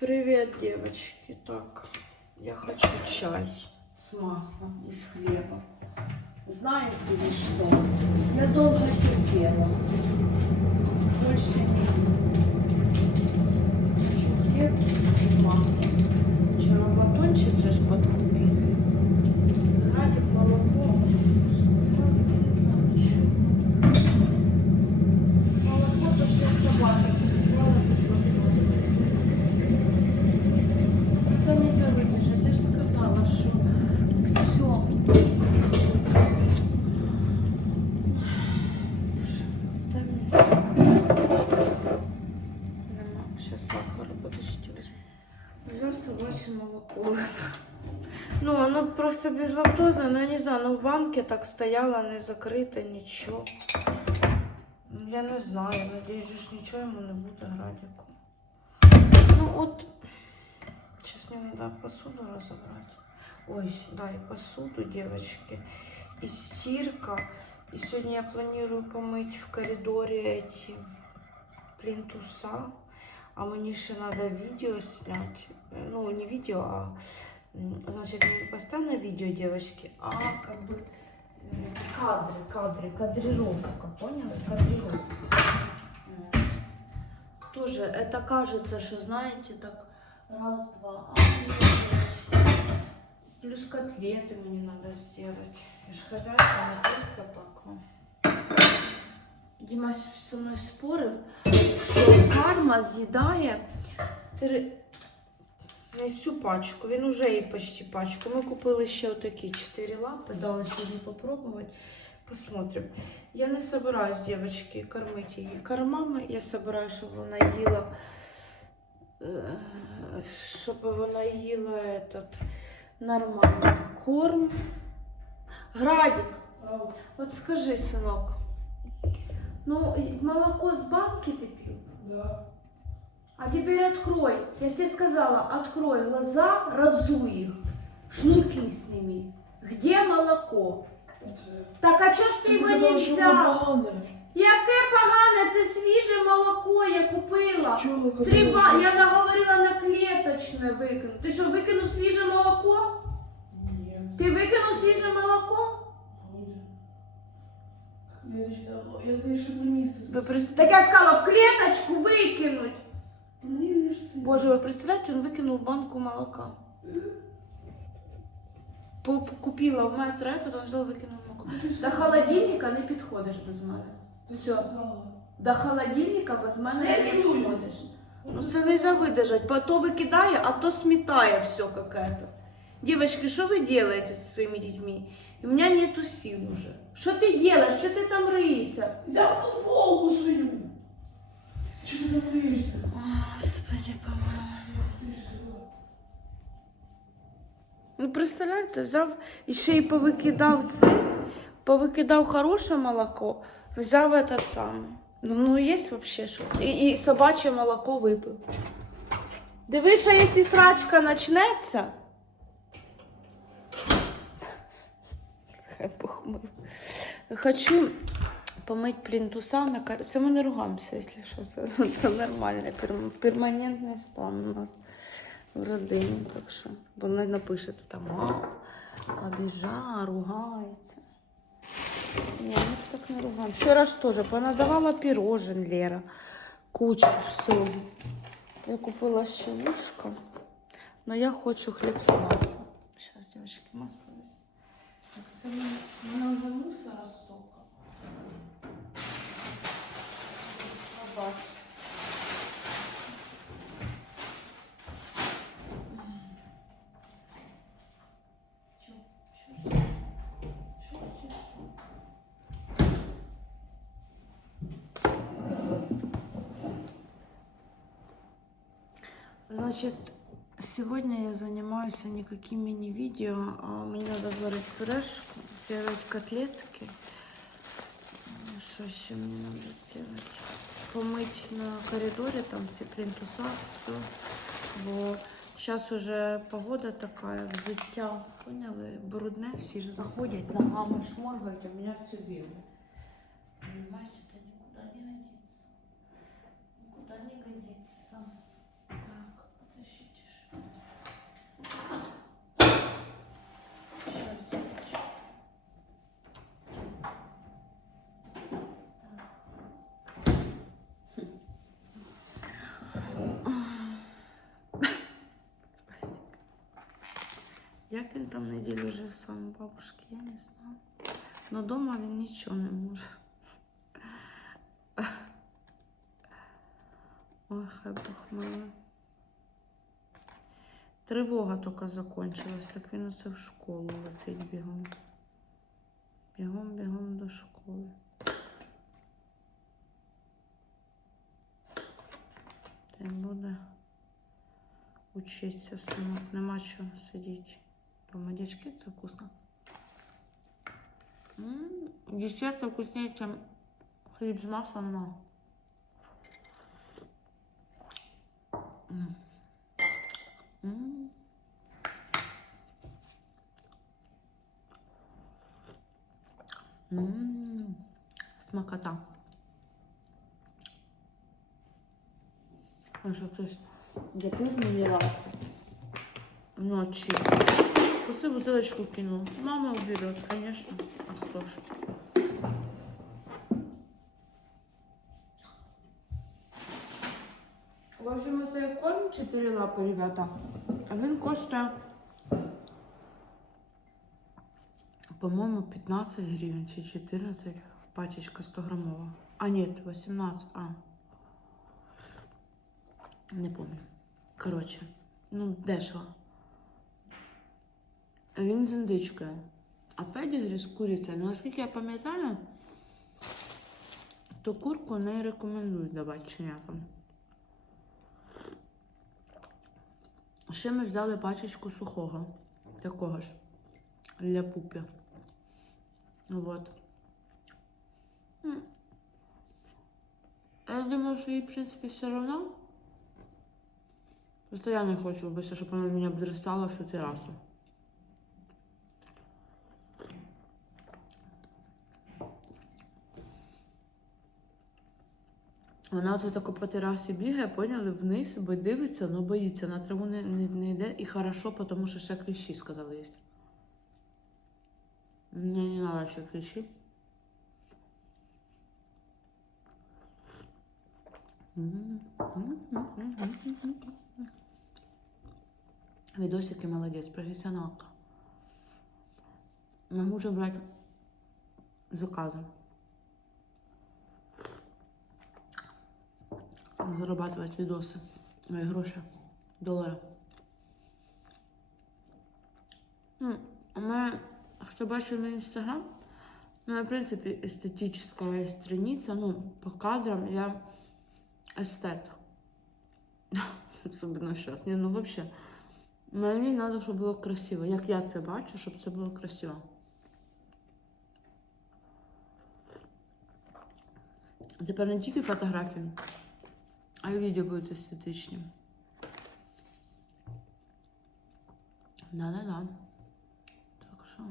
Привет, девочки. Так, я хочу чай с маслом из хлеба. Знаете ли что? Я долго терпела. Больше не хочу хлеб и масло. Вчера батончик же ж возьму. Взял собачье молоко. Ну, оно просто безлактозное, но я не знаю, оно в банке так стояло, не закрыто, ничего. Ну, Я не знаю, надеюсь, що нічого йому не буде градіку. Ну от, сейчас мне надо посуду разобрать. Ой, да, и посуду, девочки. И стирка. И сегодня я планирую помыть в коридоре эти плинтуса. А мне еще надо видео снять. Ну, не видео, а значит, не постоянно видео, девочки, а как бы кадры, кадры, кадрировка, поняли? Кадрировка. Тоже это кажется, что знаете, так раз, два, а плюс котлеты мне надо сделать. Я же хозяйка, не просто так. Дима со мною спорив, що карма з'їдає три... не всю пачку. Він уже її почти пачку. Ми купили ще отакі чотири лапи, дали сьогодні попробувати. Посмотрим. Я не собираюсь, девочки, кормити її кормами. Я собираюсь, щоб вона їла, е, щоб вона їла этот нормальний корм. Градик, от скажи, синок, ну молоко з банки ти пив? Да. А теперь открой. Я же тебе сказала, открой глаза, разуй их. Шнурки сними. Где молоко? Це... Так а чого ж ти казала, взяв? погане. Яке погане, це свіже молоко я купила. Три ба... Я наговорила на клеточне викинути. Ти що, викинув свіже молоко? Ні. Ти викинув свіже молоко? Я ще мені. Так я сказала, в клеточку викинуть. Мені лише це... Боже, ви представляєте, він викинув банку молока. По- Купила в метро, этот, он взял викинув молоко. До холодильника не підходиш без мене. Ти Все. сказала. До холодильника без мене Я не чую. підходиш. Ну це нельзя видержать, бо то викидає, а то сметає все какое-то. Девочки, что вы делаете со своими детьми? У меня нету сил уже. Что ты делаешь? Что ты там рыйся? Взяв футболку свою. Чого ти там? Господи, помилуй. Ну, представляєте, взяв і ще й повикидав це, повикидав хороше молоко, взяв этот самий. Ну, ну є вообще що. І, і собаче молоко випив. Дивися, якщо срачка почнеться. Хай Бог мив. Хочу помить плінтуса на кар... Ми не ругаємося, якщо що. Це, нормальний перманентний стан у нас в родині. Так що, бо не напишете там, а, ругається. Ні, ми ж так не ругаємо. Вчора ж теж понадавала пірожен Лера. Кучу всього. Я купила ще вушка, але я хочу хліб з маслом. Зараз, дівчатки, масло візьму. Це в мене вже мусора столько. Чё? Значит, сегодня я занимаюсь никакими не видео, а мне надо сварить пюрешку, сделать котлетки. Что еще мне надо сделать? Помыть на коридоре, там все плинтуса, все. Бо сейчас уже погода такая, взуття, поняли, брудне, всі ж заходять, ногами шморгають, а меня все біле. Понимаете, это никуда не годится. Никуда не годится. Так, подожди. Як він там неділю жив сам у бабушки, я не знаю. Но дома він нічого не може. Ой, хай Бог милує. Тривога тільки закончилась, так він оце в школу летить бігом. Бігом, бігом до школи. Та й буде учиться синок. Нема чого сидіти. Дома дівчатки, це вкусно. М, Десерт вкуснее, чем хлеб с маслом, но... М. М. М. Смакота. А що хтось допив мені раз ночі. Пусти бутылочку кинул. Мама уберет, конечно. А кто? В общем, цей корм 4 лапи, ребята. Він коштує, по-моєму, 15 гривень чи 14 пачечка 100 грамова. А, нет, 18. А. Не помню. Коротше, ну, дешево. Він з індичкою. А педігрі з курицею. Ну, наскільки я пам'ятаю, то курку не рекомендують давати чинятам. Ще ми взяли пачечку сухого. Такого ж. Для пупі. Вот. Я думаю, що їй, в принципі, все одно. Просто я не хочу, щоб вона мене обдрестала всю терасу. Вона оце тако по терасі бігає, поняли, вниз, бо дивиться, але боїться, на траву не, не, не йде. І хорошо, тому що ще кліщі сказали є. Мені не треба ще кліщі. Видосики молодець, професіоналка. Могу уже брать заказы. Зарабатывать видосы. Мої гроші. Долари. Ну, у мене, хто бачив мій інстаграм, у мене, в принципі, естетична страниця, ну, по кадрам я естет. Особливо зараз. Ні, ну взагалі. Мені треба, щоб було красиво. Як я це бачу, щоб це було красиво. Тепер не тільки фотографії, а й відео будуть естетичні. Да-да-да. Так что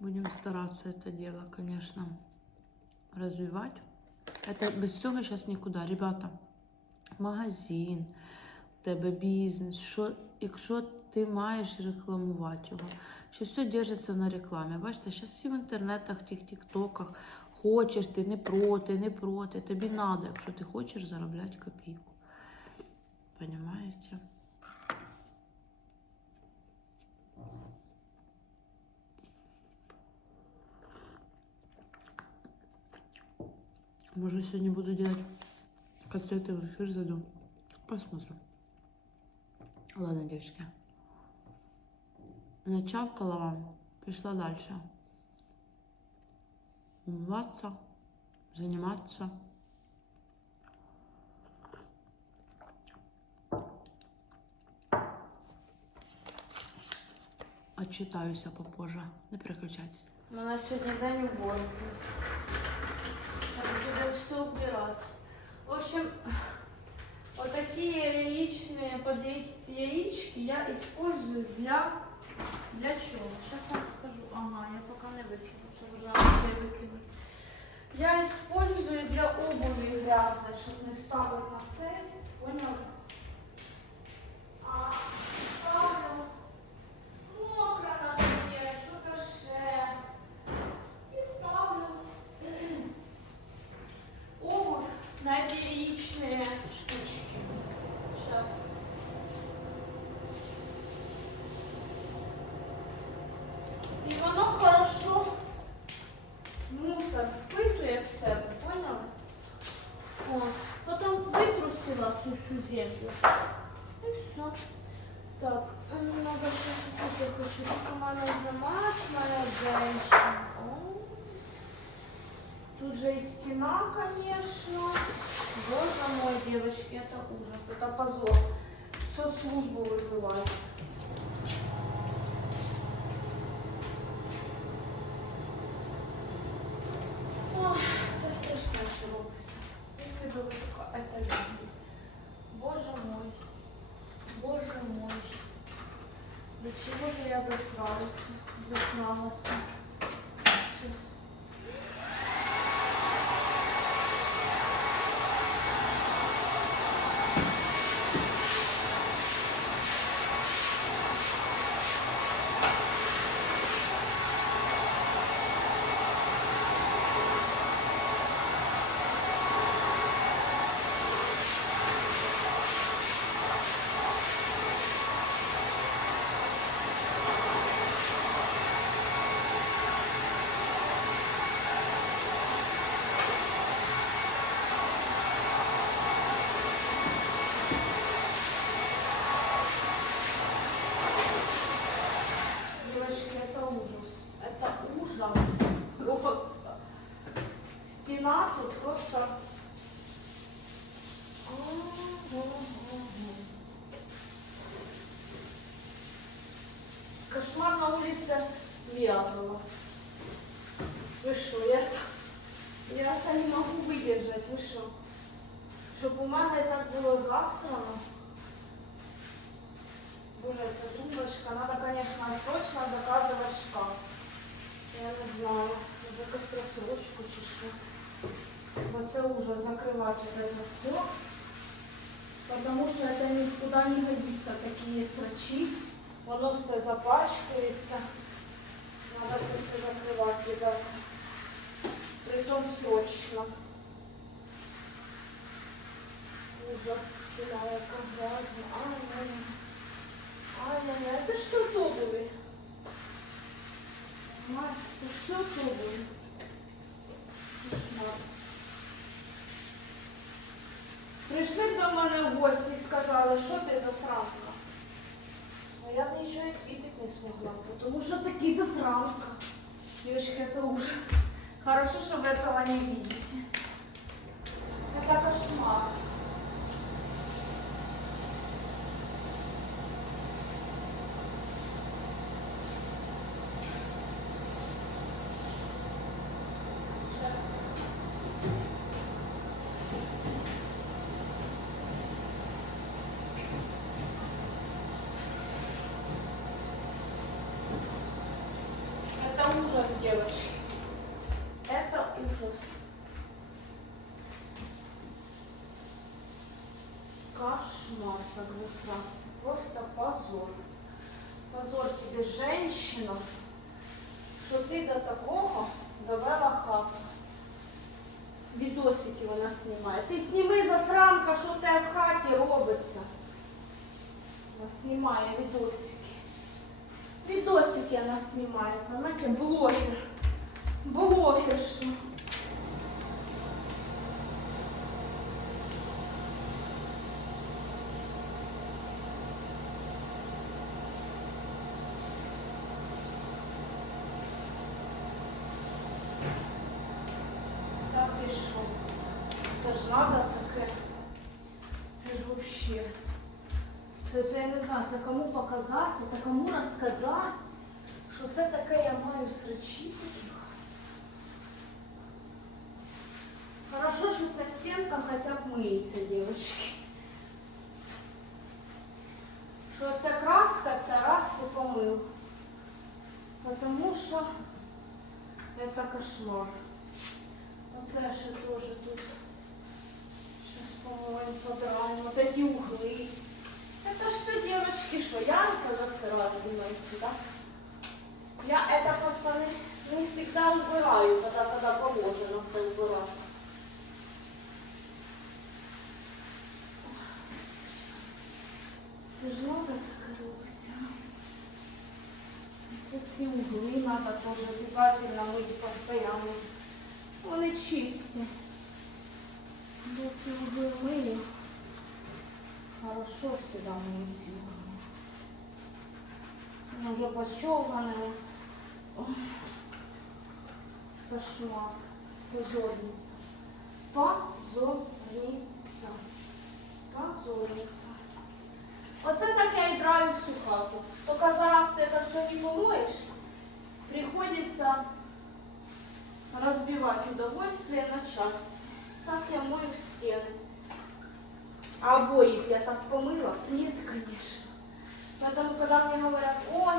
будем стараться это дело, конечно, развивать. Это без цього сейчас никуда. Ребята, магазин, у тебе бізнес, що, якщо ти маєш рекламувати його, що все держиться на рекламі. Бачите, зараз всі в інтернетах, тих тіктоках, хочеш ти, не проти, не проти. Тобі треба, якщо ти хочеш заробляти копійку. Понимаєте? Может, сегодня буду делать котлеты в эфир зайду. Посмотрим. Ладно, девочки. Начавкала вам. Пішла дальше. Умываться, заниматься. Отчитаюся попозже. Не переключайтесь. У мене сьогодні день уборки. Буду все убирать. В общем, вот такие яичные под яички я использую для для чего? Сейчас вам скажу. Ага, я пока не выкину. Це вже це викинути. Я использую для обуви грязне, щоб не ставити на це. Поняли? девочки, это ужас, это позор. Соцслужбу вызывать. Вязова. Вы что, я это, я это не могу выдержать, вы что? Щоб у мене так було засрано. Боже, ця тумбочка. Надо, конечно, срочно заказывать шкаф. Я не знаю, чи що. Бо це ужас закривати вот это все. Потому что это никуда не годится, такие срачи. Воно все запачкається. Надо все закривати, ребята. Притом срочно. Ужас, яка грязна. Ай, ай. Ай-яй-яй, це ж все то. Мать, це ж все то були. Кошмар. Прийшли до мене в гості і сказали, що ти за засранка. А я б нічого не змогла, тому що такі засранка. Девочки, это ужас. Хорошо, что вы этого не видите. Это кошмар. Как. Просто позор. Позор тебе, женщина, що ти до такого довела хату. Відосики вона знімає. Ти сніми засранка, що в тебе в хаті робиться. Вона знімає відосики. Відосики вона знімає, понимаете, блогер. Блогерша. Так і що? Це ж надо таке. Це ж вообще. Це, це я не знаю, це кому кому розказати, що це таке я маю срачі таких. Хорошо, що ця стінка хоча б миється, дівчатки. Що ця краска, це раз і помив. Потому що це кошмар. Оце ще теж тут. Сейчас помоем, подраем. Вот эти углы. Это что, девочки, что я это засыраю, думаете, да? Я это просто не, не всегда убираю, когда, когда положено это убирать. Це ж надо так робиться. Це ці угли надо тоже обязательно мыть постоянно. Вони чисті. Бо ці угли мию. хорошо всегда мою силу. Она уже пощелканная. Кошмар. Позорница. Позорница. Позорница. Оце так я і драю всю хату. Только зараз ти це все не помоєш, приходится разбивать удовольствие на части. Так я мою стены. А обои я так помыла? Нет, конечно. Поэтому, когда мне говорят, ой,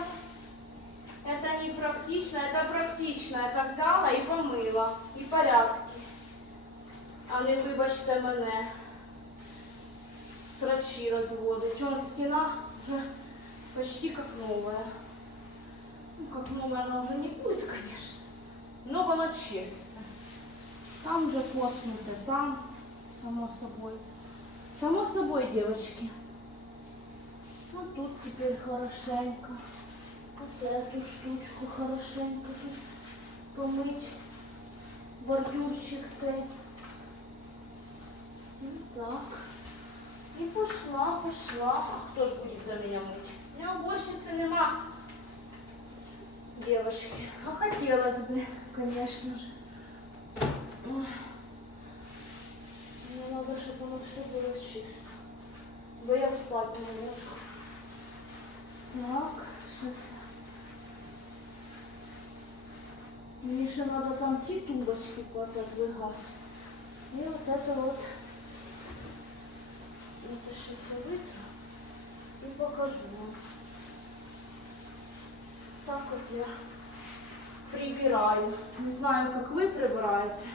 это не практично, это практично, это взяла и помыла, и порядки. А не вибачте мене, срачі розводить. Вон стена уже почти как новая. Ну, как новая она уже не будет, конечно. Но воно чисто. Там уже коснуто, там, само собой. Само собой, девочки. Вот тут теперь хорошенько. Вот эту штучку хорошенько тут помыть. Бордюрчик цей. Ну так. И пошла, пошла. А кто ж будет за меня мыть? У меня уборщицы нема. Девочки. А хотелось бы, конечно же. Треба, щоб воно все было чисто. Бо я спать не могу. Так, сейчас. Мені ще треба там те тумбочки подвигати. І от вот от це ще все витру и покажу вам. Так вот я прибираю. Не знаю, как вы прибираете.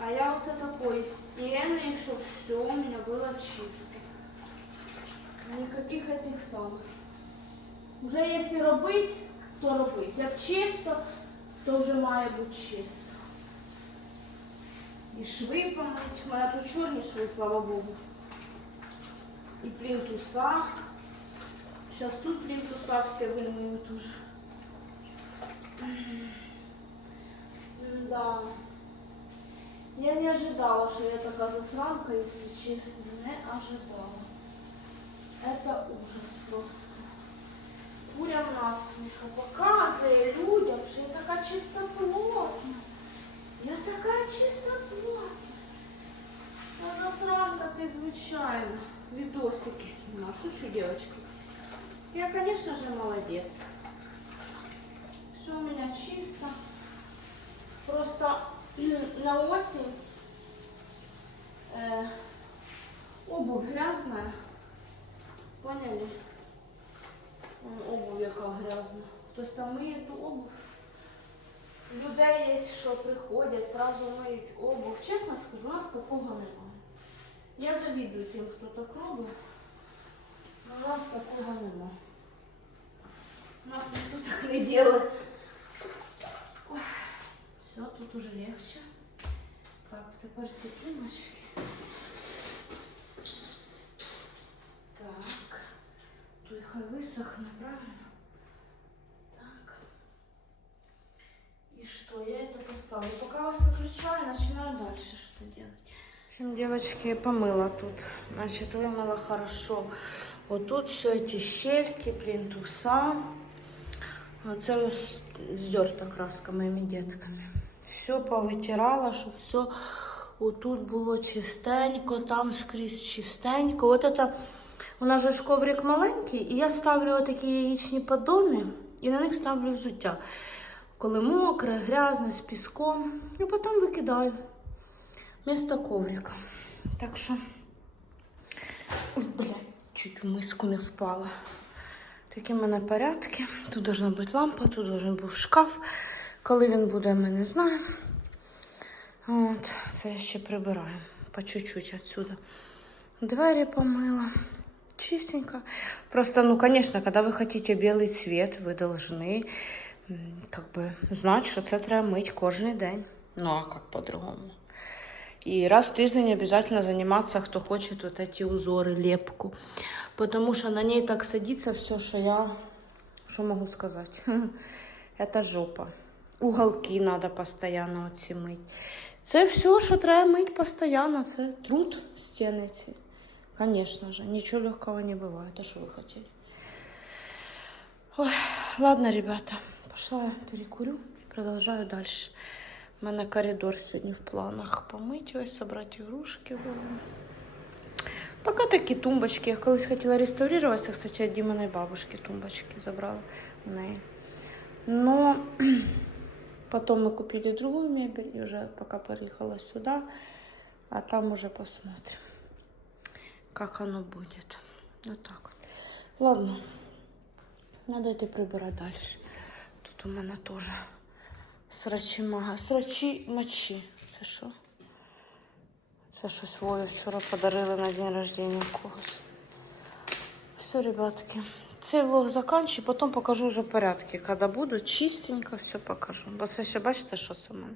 А я вот такой стены, чтобы все у меня было чисто. Никаких этих самых. Уже если робить, то робить. Як чисто, то вже має бути чисто. І шви помить. У мене тут чорні шви, слава Богу. І плінтуса. Зараз тут плінтуса всі вимиють уже. Да. Я не ожидала, что я такая засранка, если честно. Не ожидала. Это ужас просто. Куря насмеха показує людям, що я така чистоплотна. Я така чистоплотна. А засранка ти, звичайно. Видосики снимаю. Шучу, девочки. Я, конечно же, молодец. Все у меня чисто. Просто на осень э, обувь грязная. Поняли? Вон обувь яка грязна. Хтось там миє ту обувь. Людей є, що приходять, сразу миють обувь. Чесно скажу, у нас такого немає. Я завідую тим, хто так робить. У нас такого нема. У нас ніхто так не делает. Все, тут уже легче. Так, тепер ці піночки. Так. То і хай висохне, правильно? Так. И что, я это поставлю. Пока вас выключаю, начинаю дальше что делать. В общем, девочки, я помыла тут. Значит, вымыла хорошо. Вот тут все эти щельки, плинтуса. Це ось здерта краска моїми дітками. Все повитирала, щоб все отут було чистенько, там скрізь чистенько. От это, у нас же коврик маленький, і я ставлю отакі яєчні поддони і на них ставлю взуття. Коли мокре, грязне, з піском, і потім викидаю. Вместо коврика. Так що. Блядь, чуть в миску не впала. Такі в мене порядки. Тут должна бути лампа, тут должен був шкаф. Коли він буде, ми не знаємо. От, це я ще прибираю по чуть-чуть отсюда. Двері помыла. Чистенько. Просто, ну, конечно, когда вы хотите белый цвет, вы должны м, как бы знать, що це треба мить кожен день. Ну, а как по-другому? И раз в тиждень обязательно заниматься, кто хочет вот эти узоры, лепку. Потому что на ней так садится все, что я... Что могу сказать? Это жопа. Уголки надо постоянно оці мить. Це все, що треба мить постійно. Це труд стіни ці. Конечно же, ничего легкого не бывает. А что вы хотели? Ой, ладно, ребята, пошла перекурю, продолжаю дальше. У мене коридор сьогодні в планах помити весь, собрати ігрушки. Поки такі тумбочки. Я колись хотіла реставруватися, кстати, від Діминої бабушки тумбочки забрала у неї. Но потом мы купили другую мебель и уже пока переехала сюда, а там уже посмотрим, как оно будет. Вот так вот. Ладно, надо йти прибирати дальше. Тут у мене теж срачі мага. Срачі мочі. Це що? Це щось Вові вчора подарили на день рождения когось. Все, ребятки. Цей влог заканчу, потім покажу вже порядки. Коли буду чистенько, все покажу. Бо це ще бачите, що це в мене.